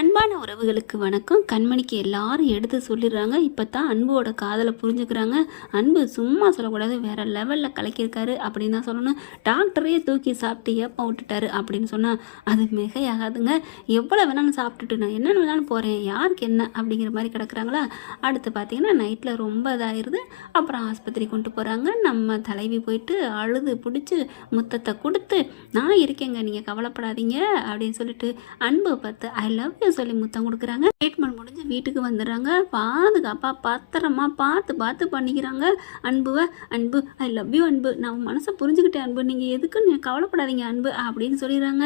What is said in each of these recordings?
அன்பான உறவுகளுக்கு வணக்கம். கண்மணிக்கு எல்லாரும் எடுத்து சொல்லிடுறாங்க. இப்போ தான் அன்போட காதலை புரிஞ்சுக்கிறாங்க. அன்பு சும்மா சொல்லக்கூடாது, வேறு லெவலில் கலக்கியிருக்காரு அப்படின்னு தான் சொல்லணும். டாக்டரையே தூக்கி சாப்பிட்டு ஏப்பம் விட்டுட்டாரு அப்படின்னு சொன்னால் அது மிகையாகாதுங்க. எவ்வளோ வேணாலும் சாப்பிட்டுட்டு நான் என்ன வேணாலும் போகிறேன், யாருக்கு என்ன அப்படிங்கிற மாதிரி கிடக்குறாங்களா. அடுத்து பார்த்தீங்கன்னா நைட்டில் ரொம்ப இதாகிடுது. அப்புறம் ஆஸ்பத்திரி கொண்டு போகிறாங்க. நம்ம தலைவி போயிட்டு அழுது பிடிச்சி முத்தத்தை கொடுத்து நான் இருக்கேங்க, நீங்கள் கவலைப்படாதீங்க அப்படின்னு சொல்லிட்டு அன்பு பார்த்து ஐ லவ் சொல்லி முத்தம் கொடுக்குறாங்க. ட்ரீட்மெண்ட் முடிஞ்சு வீட்டுக்கு வந்துடுறாங்க. பாதுகாப்பாக பத்திரமா பார்த்து பார்த்து பண்ணிக்கிறாங்க அன்புவை. அன்பு ஐ லவ் யூ அன்பு, நான் மனசை புரிஞ்சுக்கிட்டேன் அன்பு, நீங்கள் எதுக்குன்னு கவலைப்படாதீங்க அன்பு அப்படின்னு சொல்லிடுறாங்க.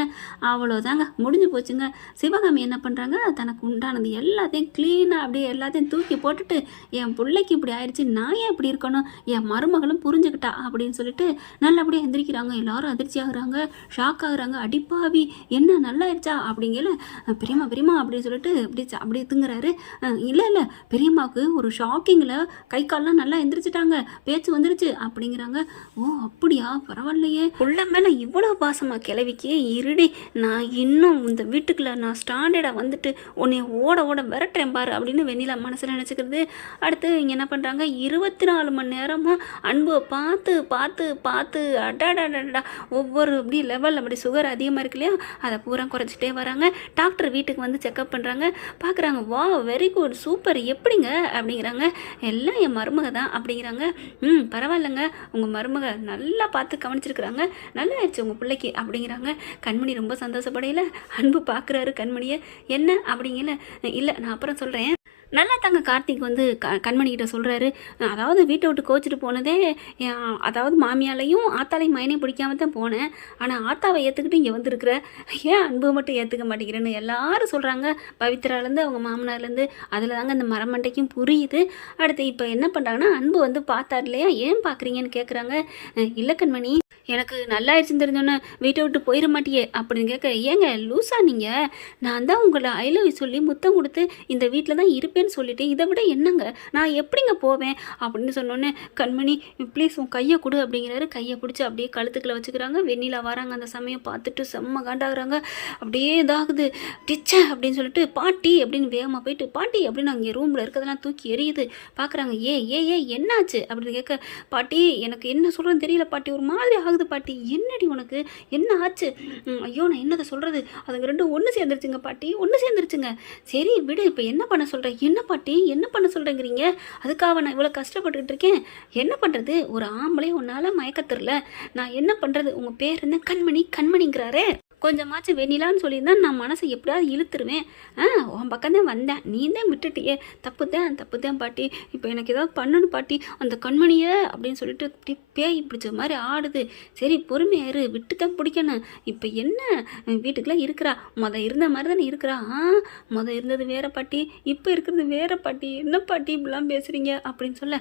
அவ்வளோதாங்க, முடிஞ்சு போச்சுங்க. சிவகாமி என்ன பண்ணுறாங்க, தனக்கு உண்டானது எல்லாத்தையும் க்ளீனாக அப்படியே எல்லாத்தையும் தூக்கி போட்டுட்டு என் பிள்ளைக்கு இப்படி ஆயிடுச்சு, நான் ஏன் இப்படி இருக்கணும், என் மருமகளும் புரிஞ்சுக்கிட்டா அப்படின்னு சொல்லிட்டு நல்லபடியாக எந்திரிக்கிறாங்க. எல்லாரும் அதிர்ச்சி ஆகுறாங்க, ஷாக் ஆகுறாங்க. அடிப்பாவி என்ன நல்லா ஆயிடுச்சா அப்படிங்கல. பெரியம்மா அப்படின்னு சொல்லிட்டு அப்படி தூங்குறாரு. இல்லை பெரியம்மாவுக்கு ஒரு ஷாக்கிங்கில் கை கால்லாம் நல்லா எந்திரிச்சிட்டாங்க, பேச்சு வந்துருச்சு அப்படிங்கிறாங்க. ஓ அப்படியா, பரவாயில்லையே, உள்ள மேலே இவ்வளோ பாசமாக கிளவிக்கு இருடி, நான் இன்னும் இந்த வீட்டுக்குள்ள நான் ஸ்டாண்டர்டாக வந்துட்டு உன்னை ஓட விரட்டுறேன் பாரு அப்படின்னு வெண்ணிலா மனசில் நினச்சிக்கிறது. அடுத்து இங்கே என்ன பண்ணுறாங்க, 24 மணி நேரமும் அன்பை பார்த்து பார்த்து பார்த்து அடாடாடா ஒவ்வொரு அப்படி லெவல் அப்படி சுகர் அதிகமாக இருக்கு இல்லையா, அதை பூரா குறைச்சிட்டே வராங்க. டாக்டர் வீட்டுக்கு வந்து செக்அப் பண்ணுறாங்க. பார்க்குறாங்க, வா வெரி குட் சூப்பர் எப்படிங்க அப்படிங்கிறாங்க. எல்லாம் என் மருமக தான் அப்படிங்கிறாங்க. பரவாயில்லைங்க, உங்கள் மருமக நல்லா பார்த்து கவனிச்சிருக்கிறாங்க, நல்லா ஆயிடுச்சு உங்கள் பிள்ளைக்கு அப்படிங்கிறாங்க. கண்மணி ரொம்ப சந்தோஷப்படையில அன்பு பார்க்குறாரு கண்மணியை. என்ன அப்படிங்கல. இல்லை நான் அப்புறம் சொல்கிறேன். நல்லா தாங்க கார்த்திக் வந்து கண்மணிக்கிட்ட சொல்கிறாரு. அதாவது வீட்டை விட்டு கோச்சிட்டு போனதே அதாவது மாமியாலையும் ஆத்தாலையும் மைனையும் பிடிக்காம தான் போனேன், ஆனால் ஆத்தாவை ஏற்றுக்கிட்டு இங்கே வந்துருக்குற, ஏன் அன்பு மட்டும் ஏற்றுக்க மாட்டேங்கிறேன்னு எல்லாரும் சொல்கிறாங்க. பவித்ராலேருந்து அவங்க மாமனார்லேருந்து. அதில் தாங்க இந்த மரமண்டைக்கும் புரியுது. அடுத்து இப்போ என்ன பண்ணுறாங்கன்னா, அன்பு வந்து பார்த்தாரு இல்லையா, ஏன் பார்க்குறீங்கன்னு கேட்குறாங்க. இல்லை கண்மணி, எனக்கு நல்லாயிடுச்சுன்னு தெரிஞ்சோன்னே வீட்டை விட்டு போயிட மாட்டியே அப்படின்னு கேட்க, ஏங்க லூஸா நீங்கள், நான் தான் உங்களை ஐ லவ் யூ சொல்லி முத்தம் கொடுத்து இந்த வீட்டில் தான் இருப்பேன்னு சொல்லிட்டு இதை விட என்னங்க நான் எப்படிங்க போவேன் அப்படின்னு சொன்னோன்னே, கண்மணி ப்ளீஸ் உன் கையை கொடு அப்படிங்கிறாரு. கையை பிடிச்சி அப்படியே கழுத்துக்களை வச்சுக்கிறாங்க. வெண்ணிலா வராங்க. அந்த சமயம் பார்த்துட்டு செம்ம காண்டாகிறாங்க. அப்படியே இதாகுது. டிச்ச அப்படின்னு சொல்லிட்டு பாட்டி அப்படின்னு வேகமாக போயிட்டு பாட்டி அப்படின்னு அங்கே ரூமில் இருக்கிறதெல்லாம் தூக்கி எரியுது. பார்க்குறாங்க. ஏ என்னாச்சு அப்படின்னு கேட்க, பாட்டி எனக்கு என்ன சொல்கிறேன்னு தெரியல பாட்டி, ஒரு மாதிரி ஆகுது பாட்டி, என்னடி உனக்கு என்ன ஆச்சு, ஐயோ நான் என்னதை சொல்கிறது, அதுங்க ரெண்டும் ஒன்று சேர்ந்துருச்சுங்க பாட்டி, ஒன்று சேர்ந்துருச்சுங்க. சரி விடு, இப்போ என்ன பண்ண சொல்கிறேன், என்ன பாட்டி என்ன பண்ண சொல்கிறேங்கிறீங்க, அதுக்காக நான் இவ்வளோ கஷ்டப்பட்டுக்கிட்டு இருக்கேன், என்ன பண்ணுறது, ஒரு ஆம்பளை உன்னால் மயக்கத்திரல, நான் என்ன பண்ணுறது, உங்கள் பேர் என்ன கண்மணிங்கிறாரே, கொஞ்சமாச்சும் வெண்ணிலான்னு சொல்லியிருந்தா நான் மனசை எப்படியாவது இழுத்துருவேன். உன் பக்கம் தான் வந்தேன், நீ தான் விட்டுட்டியே, தப்பு தான் பாட்டி, இப்போ எனக்கு ஏதாவது பண்ணணும் பாட்டி, அந்த கண்மணியை அப்படின்னு சொல்லிட்டு இப்படி பேய் பிடிச்ச மாதிரி ஆடுது. சரி பொறுமையாரு, விட்டு தான் பிடிக்கணும். இப்போ என்ன வீட்டுக்குள்ளே இருக்கிறா, இருந்த மாதிரி தானே இருக்கிறா, இருந்தது வேற பாட்டி, இப்போ இருக்கிறது வேற பாட்டி, என்ன பாட்டி இப்படிலாம் பேசுகிறீங்க அப்படின்னு சொல்ல,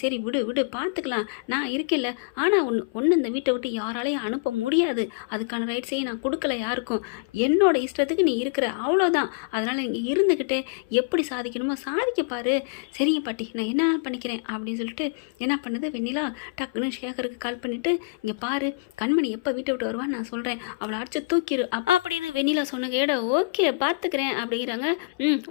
சரி விடு பார்த்துக்கலாம், நான் இருக்கேன்ல. ஆனால் ஒன்று இந்த வீட்டை விட்டு யாராலையும் அனுப்ப முடியாது, அதுக்கான ரைட்ஸையும் நான் கொடுக்கல யாருக்கும், என்னோட இஷ்டத்துக்கு நீ இருக்கிற அவ்வளோதான், அதனால் இங்கே இருந்துக்கிட்டே எப்படி சாதிக்கணுமோ சாதிக்க பாரு. சரிங்க பாட்டி நான் என்ன பண்ணிக்கிறேன் அப்படின்னு சொல்லிட்டு என்ன பண்ணுது வெண்ணிலா, டக்குன்னு சேகருக்கு கால் பண்ணிவிட்டு, இங்கே பாரு கண்மணி எப்போ வீட்டை விட்டு வருவான்னு நான் சொல்கிறேன், அவளை அடிச்சு தூக்கிடு அப்படின்னு வெண்ணிலா சொன்ன கேட, ஓகே பார்த்துக்கிறேன் அப்படிங்கிறாங்க.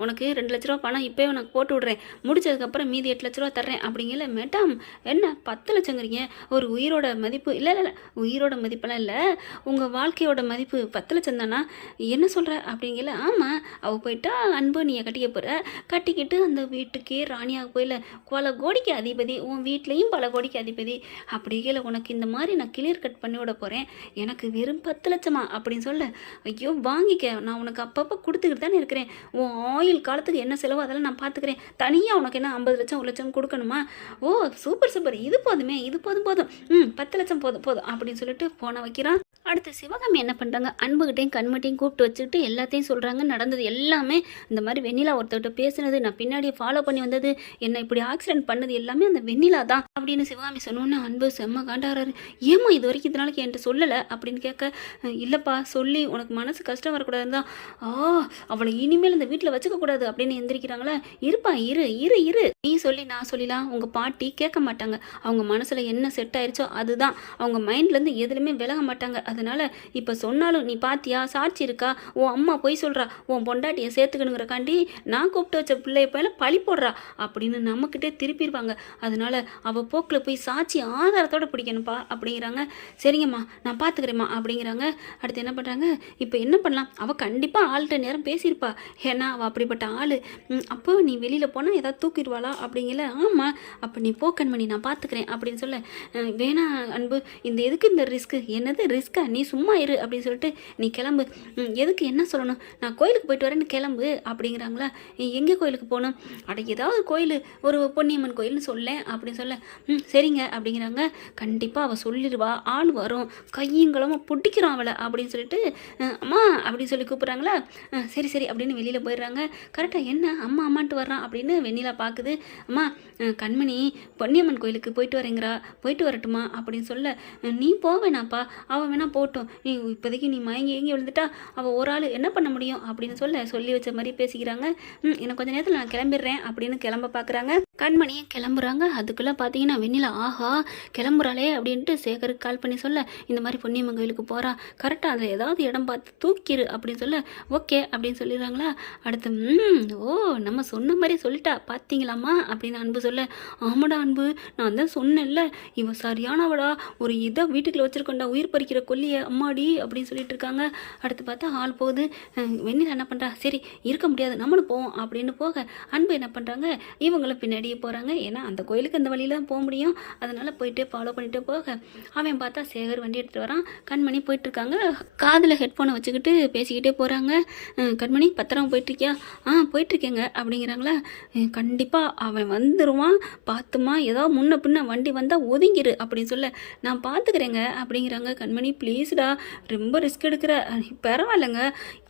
உனக்கு 2 லட்ச ரூபா பணம் இப்போயே உனக்கு போட்டு விட்றேன், முடிச்சதுக்கப்புறம் மீதி 8 லட்ச ரூபா தர்றேன் அப்படிங்கல. மேடம் என்ன 10 லட்சங்கிறீங்க, ஒரு உயிரோட மதிப்பு இல்லை உயிரோட மதிப்பெல்லாம் இல்லை, உங்கள் வாழ்க்கையோட மதிப்பு 10 லட்சம் தானா, என்ன சொல்கிற அப்படிங்கல. ஆமாம், அவள் போயிட்டா அன்பு நீ கட்டிக்க போகிற, கட்டிக்கிட்டு அந்த வீட்டுக்கே ராணியாக போயில பல கோடிக்கு அதிபதி, உன் வீட்லேயும் பல கோடிக்கு அதிபதி, அப்படிங்கல உனக்கு இந்த மாதிரி நான் கிளியர் கட் பண்ணி விட போகிறேன், எனக்கு வெறும் 10 லட்சமா அப்படின்னு சொல்ல, ஐயோ வாங்கிக்க, நான் உனக்கு அப்பப்போ கொடுத்துக்கிட்டு தானே இருக்கிறேன், உன் ஆயுள் காலத்துக்கு என்ன செலவோ அதெல்லாம் நான் பார்த்துக்கிறேன், தனியாக உனக்கு என்ன 50 லட்சம் 1 லட்சம் கொடுக்கணுமா, ஓ சூப்பர் இது போதுமே, இது போதும் 10 லட்சம் போதும் அப்படின்னு சொல்லிட்டு போன வைக்கிறான். அடுத்து சிவகாமி என்ன பண்ணுறாங்க, அன்புகிட்டையும் கண்மட்டையும் கூப்பிட்டு வச்சுக்கிட்டு எல்லாத்தையும் சொல்கிறாங்க. நடந்தது எல்லாமே இந்த மாதிரி வெண்ணிலா ஒருத்தர்கிட்ட பேசுனது, நான் பின்னாடியே ஃபாலோ பண்ணி வந்தது, என்னை இப்படி ஆக்சிடென்ட் பண்ணது எல்லாமே அந்த வெண்ணிலா தான் அப்படின்னு சிவகாமி சொன்னோன்னே அன்பு செம்ம காண்டாகிறாரு. ஏமா இது வரைக்கும் இதனால என்கிட்ட சொல்லலை அப்படின்னு கேட்க, இல்லைப்பா சொல்லி உனக்கு மனசு கஷ்டம் வரக்கூடாதுன்னு தான், அவளை இனிமேல் இந்த வீட்டில் வச்சுக்கக்கூடாது அப்படின்னு எந்திரிக்கிறாங்களே. இருப்பா இரு நீ சொல்லி நான் சொல்லிலாம் உங்கள் பாட்டி கேட்க மாட்டாங்க, அவங்க மனசில் என்ன செட் ஆயிடுச்சோ அதுதான், அவங்க மைண்ட்லேருந்து எதுலையுமே விலக மாட்டாங்க, அதனால் இப்போ சொன்னா ஆனாலும் நீ பாத்தியா, சாட்சி இருக்கா, உன் அம்மா பொய் சொல்கிறா, உன் பொண்டாட்டியை சேர்த்துக்கணுங்கிறக்காண்டி நான் கூப்பிட்டு வச்ச பிள்ளைய போல பழி போடுறா அப்படின்னு நம்மக்கிட்டே திருப்பிடுவாங்க. அதனால அவள் போக்கில் போய் சாட்சி ஆதாரத்தோடு பிடிக்கணும்ப்பா அப்படிங்கிறாங்க. சரிங்கம்மா நான் பார்த்துக்கிறேம்மா அப்படிங்கிறாங்க. அடுத்து என்ன பண்ணுறாங்க, இப்போ என்ன பண்ணலாம், அவள் கண்டிப்பாக ஆள்கிட்ட நேரம் பேசியிருப்பா, ஏன்னா அவள் அப்படிப்பட்ட ஆள். அப்போ நீ வெளியில் போனால் ஏதாவது தூக்கிடுவாளா அப்படிங்கல. ஆமாம், அப்போ நீ போ கண்மணி நான் பார்த்துக்கிறேன் அப்படின்னு சொல்ல, வேணா அன்பு, இந்த எதுக்கு இந்த ரிஸ்க்கு, என்னது ரிஸ்க்கா, நீ சும்மா இரு அப்படின்னு சொல்லிட்டு நீ கிளம்பு. எதுக்கு, என்ன சொல்லணும், நான் கோயிலுக்கு போயிட்டு வரேன்னு கிளம்பு அப்படிங்கிறாங்களா. எங்கே கோயிலுக்கு போகணும், அட ஏதாவது கோயில், ஒரு பொன்னியம்மன் கோயில்னு சொல்லேன் அப்படின்னு சொல்ல, சரிங்க அப்படிங்கிறாங்க. கண்டிப்பாக அவள் சொல்லிடுவா, ஆள் வரும், கையங்களமாக பிடிக்கிறோம் அவளை அப்படின்னு சொல்லிட்டு அம்மா அப்படின்னு சொல்லி கூப்பிட்றாங்களா. சரி சரி அப்படின்னு வெளியில் போயிடுறாங்க. கரெக்டாக என்ன அம்மா அம்மான்ட்டு வர்றான் அப்படின்னு வெண்ணிலா பார்க்குது. அம்மா கண்மணி பொன்னியம்மன் கோயிலுக்கு போயிட்டு வரேங்கிறா, போயிட்டு வரட்டுமா அப்படின்னு சொல்ல, நீ போவேனாப்பா, அவள் வேணா போட்டும், நீ இப்போதைக்கு நீ மயங்கி எங்கி விழுந்துட்டா அவள் ஒரு ஆள் என்ன பண்ண முடியும் அப்படின்னு சொல்ல சொல்லி வச்ச மாதிரி பேசிக்கிறாங்க. எனக்கு கொஞ்சம் நேரத்தில் நான் கிளம்பிடுறேன் அப்படின்னு கிளம்ப பார்க்குறாங்க. கண்மணியை கிளம்புறாங்க. அதுக்குள்ளே பார்த்தீங்கன்னா வெண்ணிலா ஆஹா கிளம்புறாளே அப்படின்ட்டு சேகருக்கு கால் பண்ணி சொல்ல, இந்த மாதிரி பொன்னியம்மன் கோயிலுக்கு போகிறா, கரெக்டாக அதில் ஏதாவது இடம் பார்த்து தூக்கிடு அப்படின்னு சொல்ல, ஓகே அப்படின்னு சொல்லிடுறாங்களா. அடுத்து ஓ நம்ம சொன்ன மாதிரி சொல்லிட்டா பார்த்தீங்களாம்மா அப்படின்னு அன்பு சொல்ல, ஆமாடா அன்பு, நான் தான் சொன்னேன்ல இவன் சரியானவடா, ஒரு இதை வீட்டுக்குள்ள வச்சிருக்கோண்டா, உயிர் பறிக்கிற கொல்லிய அம்மாடி அப்படின்னு சொல்லிட்டு இருக்காங்க. அடுத்து பார்த்தா ஆள் போகுது. வெண்ணிலா என்ன பண்ணுறா, சரி இருக்க முடியாது நம்மளும் போவோம் அப்படின்னு போக, அன்பு என்ன பண்ணுறாங்க, இவங்களும் பின்னாடியே போகிறாங்க. ஏன்னா அந்த கோயிலுக்கு அந்த வழியில் தான் போக முடியும், அதனால் போயிட்டே ஃபாலோ பண்ணிகிட்டே போக, அவன் பார்த்தா சேகர் வண்டி எடுத்துகிட்டு வரான். கண்மணி போயிட்டுருக்காங்க. காதில் ஹெட்ஃபோனை வச்சுக்கிட்டு பேசிக்கிட்டே போகிறாங்க. கண்மணி பத்திரம் போயிட்டுருக்கியா, போயிட்டுருக்கேங்க அப்படிங்கிறாங்களா. கண்டிப்பாக அவன் வந்துடுவான், பார்த்துமா ஏதாவது முன்ன பின்ன வண்டி வந்தால் ஒதுங்கிரு அப்படின்னு சொல்ல, நான் பார்த்துக்கிறேங்க அப்படிங்கிறாங்க. கண்மணி ப்ளீஸ்டா, ரொம்ப ரிஸ்க் எடுக்கிற, பரவாயில்லைங்க,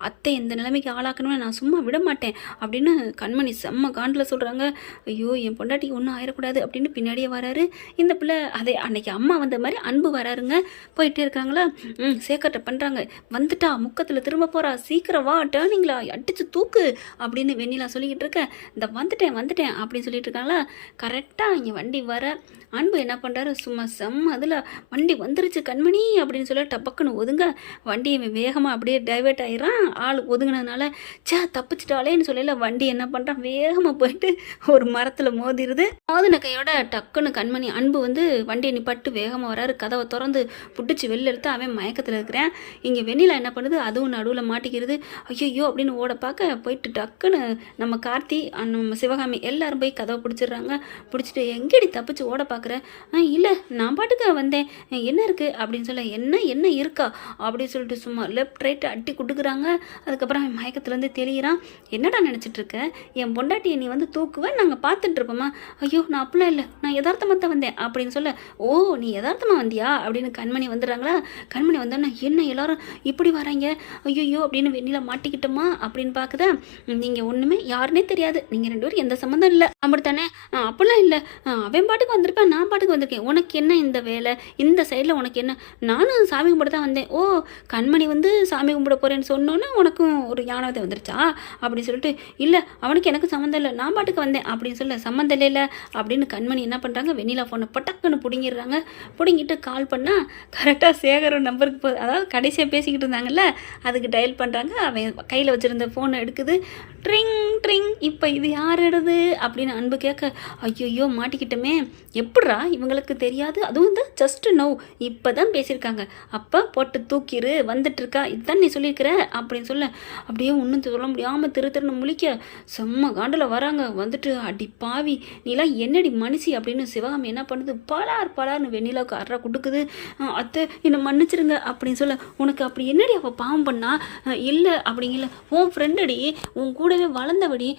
அத்தை எந்த நிலைமைக்கு ஆளாக்கணும்னு நான் சும்மா விட மாட்டேன் அப்படின்னு கண்மணி செம்ம காண்டில் சொல்கிறாங்க. ஐயோ என் பொண்டாட்டிக்கு ஒன்றும் ஆயிடக்கூடாது அப்படின்னு பின்னாடியே வராரு இந்த பிள்ளை. அதே அன்னைக்கு அம்மா வந்த மாதிரி அன்பு வராருங்க. போயிட்டே இருக்காங்களா. சேக்கட்டை பண்ணுறாங்க, வந்துட்டா முக்கத்தில் திரும்ப போகிறா, சீக்கிரம் வா டேர்னிங்களா அடிச்சு தூக்கு அப்படின்னு வெண்ணிலா சொல்லிக்கிட்டு இருக்க, இந்த வந்துட்டேன் அப்படின்னு சொல்லிட்டு இருக்காங்களா. கரெக்டாக இங்கே வண்டி வர அன்பு என்ன பண்ணுறாரு, சும்மா செம்ம அதில் வண்டி வந்துருச்சு கண்மணி அப்படின்னு சொல்ல டப்பக்குன்னு ஒதுங்க, வண்டியை வேகமாக அப்படியே டைவெர்ட் ஆகிடுறான். ஆள் ஒதுங்கினதுனால தப்பிச்சிட்டாலேன்னு சொல்லல, வண்டி என்ன பண்ணுறான் வேகமாக போயிட்டு ஒரு மரத்தில் மோதிடுது. மோதின கையோட டக்குன்னு கண்மணி அன்பு வந்து வண்டியை நிப்பாட்டு வேகமாக வராரு. கதவை திறந்து புட்டிச்சு வெளில எடுத்து அவன் மயக்கத்தில் இருக்கிறேன். இங்கே வெண்ணிலா என்ன பண்ணுது, அதுவும் நடுவில் மாட்டிக்கிறது. ஐயோ அப்படின்னு ஓட பார்க்க போயிட்டு டக்குன்னு நம்ம கார்த்தி நம்ம சிவகாமி எல்லாரும் போய் கதவை பிடிச்சிடுறாங்க. பிடிச்சிட்டு எங்கேடி தப்பிச்சு ஓட பார்க்குறேன், இல்லை நான் பாட்டுக்கு வந்தேன், என்ன இருக்குது அப்படின்னு சொல்ல, என்ன இருக்கா அப்படின்னு சொல்லிட்டு சும்மா லெஃப்ட் ரைட் அட்டி கொடுக்குறாங்க. அதுக்கப்புறம் அவன் மயக்கத்துலேருந்து தெரிகிறான். என்னடா நினச்சிட்டு இருக்க, என் பொண்டாட்டியை நீ வந்து தூக்குவேன் நாங்கள் பார்த்துட்டு இருப்போமா, ஐயோ நான் அப்படிலாம் இல்லை, நான் யதார்த்தமாக தான் வந்தேன் அப்படின்னு சொல்ல, ஓ நீ யதார்த்தமாக வந்தியா அப்படின்னு கண்மணி வந்துடுறாங்களா. கண்மணி வந்தோன்னா என்ன எல்லாரும் இப்படி வராங்க, ஐயோ அப்படின்னு வெண்ணிலா மாட்டிக்கிட்டோமா அப்படின்னு பார்க்குதா. நீங்கள் ஒன்றுமே யாருன்னே தெரியாது, நீங்கள் ரெண்டு பேரும் எந்த சம்மந்தம் இல்லை அப்படித்தானே, அப்படிலாம் இல்லை, அவன் பாட்டுக்கு வந்திருப்பேன் நான் பாட்டுக்கு வந்திருக்கேன், உனக்கு என்ன இந்த வேலை, இந்த சைடில் உனக்கு என்ன, நானும் சாமி கும்பிட தான் வந்தேன். ஓ கண்மணி வந்து சாமி கும்பிட போகிறேன்னு சொன்னோன்னே உனக்கும் ஒரு யானவதை வந்துருச்சா அப்படின்னு சொல்லிட்டு, இல்லை அவனுக்கு எனக்கு சம்மந்தம் இல்லை நான் பாட்டுக்கு வந்தேன் அப்படின்னு சொல்ல, சம்மந்தம் இல்லை அப்படின்னு கண்மணி என்ன பண்ணுறாங்க, வெண்ணிலா ஃபோனை பட்டக்குன்னு பிடுங்கிடுறாங்க. பிடுங்கிட்டு கால் பண்ணால் கரெக்டாக சேகர நம்பருக்கு போகுது. அதாவது கடைசியாக பேசிக்கிட்டு இருந்தாங்கல்ல அதுக்கு டயல் பண்ணுறாங்க. அவன் கையில் வச்சுருந்த ஃபோனை எடுக்குது. ட்ரிங் ட்ரிங், இப்போ இது யார் எடுது அப்படின்னு அன்பு கேட்க, ஐயோ மாட்டிக்கிட்டோமே, எப்பட்றா இவங்களுக்கு தெரியாது, அதுவும் இந்த ஜஸ்ட் நோ இப்போ தான் பேசியிருக்காங்க, அப்போ போட்டு தூக்கிடு வந்துட்டுருக்கா, இதுதான் நீ சொல்லியிருக்கிற அப்படின்னு சொல்ல, அப்படியே ஒன்றும் சொல்ல முடியாமல் திருன்னு முழிக்க செம்ம காண்டில் வராங்க. வந்துட்டு அடி பாவி நீலாம் என்னடி மனுஷி அப்படின்னு சிவகாமி என்ன பண்ணுது, பலார்னு வெண்ணிலாவுக்கு அறா கொடுக்குது. அத்தை என்னை மன்னிச்சிருங்க அப்படின்னு சொல்ல, உனக்கு அப்படி என்னடி அவள் பாவம் பண்ணா, இல்லை அப்படிங்கல, உன் ஃப்ரெண்டடி உன் கூடவே வளர்ந்தபடி,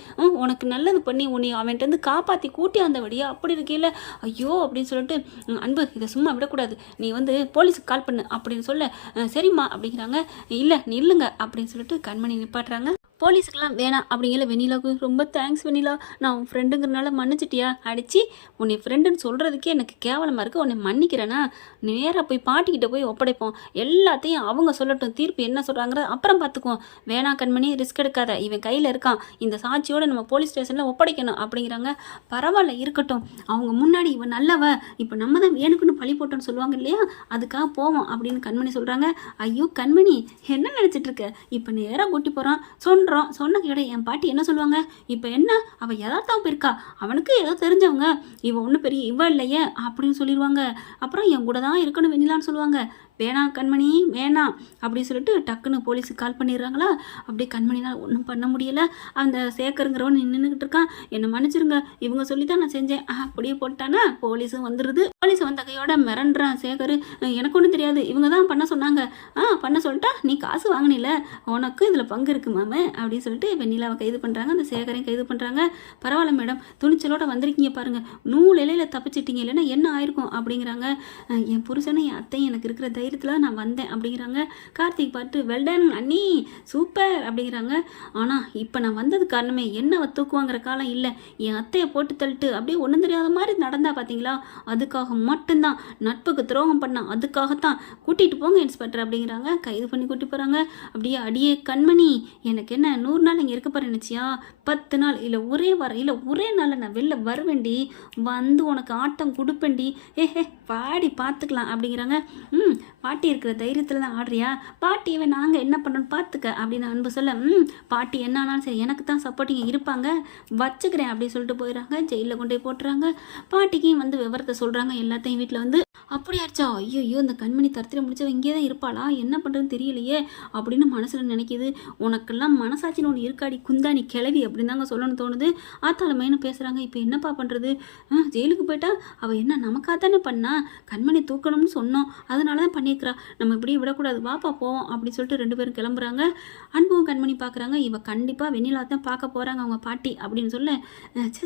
உனக்கு நல்லது பண்ணி உன்னை அவன்கிட்ட வந்து காப்பாற்றி கூட்டி வந்தபடியா அப்படி இருக்கையில், ஐயோ அப்படின்னு சொல்லிட்டு, அன்பு இதை சும்மா விடக்கூடாது, நீ வந்து போலீஸுக்கு கால் பண்ணு அப்படின்னு சொல்ல, சரிம்மா அப்படிங்கிறாங்க. இல்லை நில்லுங்க அப்படின்னு சொல்லிட்டு கண்மணி நிப்பாட்டுறாங்க. போலீஸுக்கெல்லாம் வேணாம் அப்படிங்கிற வெண்ணிலாவுக்கு ரொம்ப தேங்க்ஸ் வெண்ணிலா, நான் உன் ஃப்ரெண்டுங்கிறனால மன்னிச்சிட்டியா? அடிச்சு உன்னை ஃப்ரெண்டுன்னு சொல்கிறதுக்கே எனக்கு கேவலமாக இருக்குது, உன்னை மன்னிக்கிறேன்னா நேராக போய் பாட்டிக்கிட்ட போய் ஒப்படைப்போம், எல்லாத்தையும் அவங்க சொல்லட்டும், தீர்ப்பு என்ன சொல்கிறாங்கிறத அப்புறம் பார்த்துக்குவோம். வேணா கண்மணி, ரிஸ்க் எடுக்காத, இவன் கையில் இருக்கான், இந்த சாட்சியோடு நம்ம போலீஸ் ஸ்டேஷனில் ஒப்படைக்கணும் அப்படிங்கிறாங்க. பரவாயில்ல இருக்கட்டும், அவங்க முன்னாடி இவன் நல்லவ, இப்போ நம்ம தான் வேணுக்குன்னு பழி போட்டோன்னு சொல்லுவாங்க இல்லையா, அதுக்காக போவோம் அப்படின்னு கண்மணி சொல்கிறாங்க. ஐயோ கண்மணி, என்ன நினச்சிட்டு இருக்க? இப்போ நேராக கூட்டி போகிறான், சொன்ன கேட என் பாட்டி என்ன சொல்லுவாங்க? இப்போ என்ன, அவள் யதார்த்தம் போயிருக்கா, அவனுக்கு ஏதோ தெரிஞ்சவங்க, இவன் ஒன்றும் பெரிய இவ இல்லையே அப்படின்னு சொல்லிடுவாங்க. அப்புறம் என் கூட தான் இருக்கணும் வெண்ணிலான்னு சொல்லுவாங்க. வேணாம் கண்மணி வேணாம் அப்படின்னு சொல்லிட்டு டக்குன்னு போலீஸுக்கு கால் பண்ணிடுறாங்களா. அப்படியே கண்மணினால் ஒன்றும் பண்ண முடியலை. அந்த சேகருங்கிறவன் நின்றுக்கிட்டு இருக்கான். என்னை மன்னிச்சிருங்க, இவங்க சொல்லி தான் நான் செஞ்சேன் அப்படியே போட்டானா. போலீஸும் வந்துடுது. போலீஸ் வந்த கையோட மிரண்டுறான் சேகர். எனக்கு ஒன்றும் தெரியாது, இவங்க தான் பண்ண சொன்னாங்க. பண்ண சொல்லிட்டா நீ காசு வாங்கினில, உனக்கு இதில் பங்கு இருக்கு மாமே அப்படின்னு சொல்லிட்டு வெண்ணிலாவை கைது பண்ணுறாங்க. அந்த சேகரையும் கைது பண்ணுறாங்க. பரவாயில்ல மேடம், துணிச்சலோட வந்திருக்கீங்க பாருங்கள், நூல் இலையில் தப்பிச்சிட்டிங்க, இல்லைன்னா என்ன ஆயிருக்கும் அப்படிங்கிறாங்க. என் புருஷனும் என் அத்தையும் எனக்கு இருக்கிற தைரியத்தில் நான் வந்தேன் அப்படிங்கிறாங்க. கார்த்திக் பார்த்து வெல்டன் அண்ணி சூப்பர் அப்படிங்கிறாங்க. ஆனால் இப்போ நான் வந்தது காரணமே என்னை தூக்குவாங்கிற காலம் இல்லை, என் அத்தையை போட்டு தள்ளிட்டு அப்படியே ஒன்றும் தெரியாத மாதிரி நடந்தா பார்த்தீங்களா, அதுக்காக மட்டும்தான், நட்புக்கு துரோகம் பண்ண அதுக்காகத்தான், கூட்டிகிட்டு போங்க இன்ஸ்பெக்டர் அப்படிங்கிறாங்க. கைது பண்ணி கூட்டி போகிறாங்க. அப்படியே அடியே கண்மணி, எனக்கு என்ன 100 நாள் இங்கே இருக்க போகிறேன் நினச்சியா? 10 நாள் இல்லை ஒரே வாரம் இல்லை ஒரே நாளில் நான் வெளில வருவேண்டி, வந்து உனக்கு ஆட்டம் கொடுப்பேண்டி, ஏஹே பாடி பார்த்துக்கலாம் அப்படிங்கிறாங்க. பாட்டி இருக்கிற தைரியத்தில் தான் ஆடுறியா? பாட்டியவை நாங்கள் என்ன பண்ணணும்னு பார்த்துக்க அப்படின்னு அன்பு சொல்ல, பாட்டி என்ன ஆனாலும் சரி எனக்கு தான் சப்போர்ட்டிங்க இருப்பாங்க, வச்சுக்கிறேன் அப்படின்னு சொல்லிட்டு போயிடறாங்க. ஜெயிலில் கொண்டு போய் போட்டுறாங்க. பாட்டிக்கும் வந்து விவரத்தை சொல்கிறாங்க எல்லாத்தையும் வீட்டில் வந்து. அப்படியாச்சா, ஐயோ இந்த கண்மணி தரத்தில் முடிச்சவ இங்கே தான் இருப்பாளா, என்ன பண்ணுறதுன்னு தெரியலையே அப்படின்னு மனசில் நினைக்கிது. உனக்கெல்லாம் மனசாட்சின்னு ஒன்று இருக்காடி குந்தாணி கிளவி அப்படின்னு தாங்க சொல்லணும்னு தோணுது. ஆத்தாளமைன்னு பேசுகிறாங்க. இப்போ என்னப்பா பண்ணுறது? ஜெயிலுக்கு போயிட்டா அவள் என்ன நமக்காக தானே பண்ணா, கண்மணி தூக்கணும்னு சொன்னோம், அதனால தான் பண்ணியிருக்கிறா, நம்ம இப்படியே விடக்கூடாது, வாப்பா போவோம் அப்படின்னு சொல்லிட்டு 2 பேரும் கிளம்புறாங்க. அன்பும் கண்மணி பார்க்குறாங்க. இவள் கண்டிப்பாக வெண்ணிலா தான் பார்க்க போகிறாங்க அவங்க பாட்டி அப்படின்னு சொல்ல,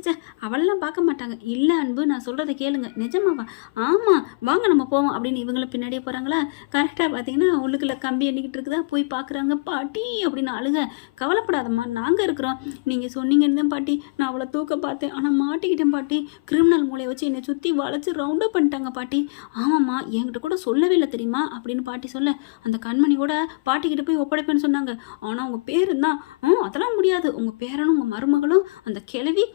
சே அவளெல்லாம் பார்க்க மாட்டாங்க. இல்லை அன்பு, நான் சொல்கிறத கேளுங்க, நிஜமாவா? ஆமாம் வாங்க நம்ம போவோம் அப்படின்னு இவங்களும் பின்னாடியே போகிறாங்களா. கரெக்டாக பார்த்தீங்கன்னா உள்ளுக்குள்ள கம்பி எண்ணிக்கிட்டு இருக்குதா, போய் பார்க்குறாங்க. பாட்டி அப்படின்னு அழுக. கவலைப்படாதம்மா, நாங்கள் இருக்கிறோம், நீங்கள் சொன்னீங்கன்னு தான் பாட்டி நான் அவளை தூக்க பார்த்தேன், ஆனால் மாட்டிக்கிட்டேன் பாட்டி, கிரிமினல் மூளையை வச்சு என்னை சுற்றி வளைச்சி ரவுண்டப் பண்ணிட்டாங்க பாட்டி. ஆமாம்மா என்கிட்ட கூட சொல்லவே இல்லை தெரியுமா அப்படின்னு பாட்டி சொல்ல, அந்த கண்மணி கூட பாட்டிக்கிட்ட போய் ஒப்படைப்பேன்னு சொன்னாங்க, ஆனால் உங்கள் பேரும் தான், அதெல்லாம் முடியாது, உங்கள் பேரனும் உங்கள் மருமகளும் அந்த கிழவி,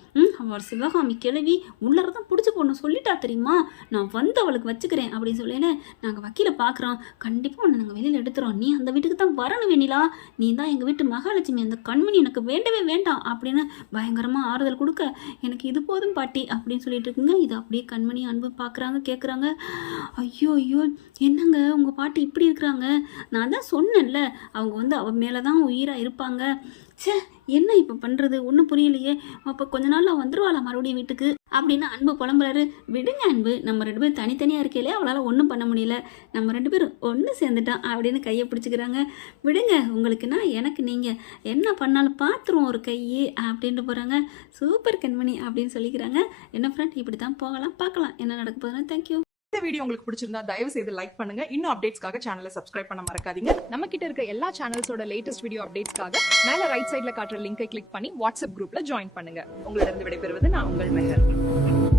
அவர் சிவகாமி கிழவி உள்ளதான் பிடிச்சி போடணும் சொல்லிட்டா தெரியுமா, நான் வந்து அவளுக்கு வச்சுக்கிறேன் அப்படின்னு சொல்லல. நாங்கள் வக்கீலை பார்க்குறோம், கண்டிப்பாக உன்னை நாங்கள் வெளியில் எடுத்துகிறோம், நீ அந்த வீட்டுக்கு தான் வரணும் வெண்ணிலா, நீ தான் எங்கள் வீட்டு மகாலட்சுமி, அந்த கண்மணி எனக்கு வேண்டவே வேண்டாம் அப்படின்னு பயங்கரமாக ஆறுதல் கொடுக்க, எனக்கு இது போதும் பாட்டி அப்படின்னு சொல்லிட்டு இருக்குங்க. இது அப்படியே கண்மணி அன்பு பார்க்குறாங்க, கேட்குறாங்க. ஐயோ என்னங்க உங்கள் பாட்டி இப்படி இருக்கிறாங்க, நான் தான் சொன்னேன்ல அவங்க வந்து அவள் மேலே தான் உயிராக இருப்பாங்க, சே என்ன இப்போ பண்ணுறது ஒன்றும் புரியலையே, அப்போ கொஞ்ச நாள் வந்துடுவாளா மறுபடியும் வீட்டுக்கு அப்படின்னு அன்பு புலம்புறாரு. விடுங்க அன்பு, நம்ம 2 பேரும் தனித்தனியாக இருக்கையிலே அவளால் ஒன்றும் பண்ண முடியல, நம்ம 2 பேரும் ஒன்று சேர்ந்துட்டான் அப்படின்னு கையை பிடிச்சிக்கிறாங்க. விடுங்க உங்களுக்குன்னா எனக்கு நீங்கள் என்ன பண்ணாலும் பார்த்துருவோம் ஒரு கையே அப்படின்ட்டு போகிறாங்க. சூப்பர் கண்மணி அப்படின்னு சொல்லிக்கிறாங்க. என்ன ஃப்ரெண்ட், இப்படி தான் போகலாம், பார்க்கலாம் என்ன நடக்க போகுதுன்னா. தேங்க்யூ. இந்த வீடியோ உங்களுக்கு பிடிச்சிருந்தா தயவு செய்து லைக் பண்ணுங்க. இன்னும் அப்டேட்ஸ்க்காக சேனலை சப்ஸ்கிரைப் பண்ண மறக்காதீங்க. நம்ம கிட்ட இருக்க எல்லா சேனல்ஸோட லேட்டஸ்ட் வீடியோ அப்டேட்ஸ்க்காக மேல ரைட் சைடுல காட்டுற லிங்கை கிளிக் பண்ணி வாட்ஸ்அப் குரூப்ல ஜாயின் பண்ணுங்க. உங்களிடம் விடைபெறுவது நான் உங்கள் மெஹர்.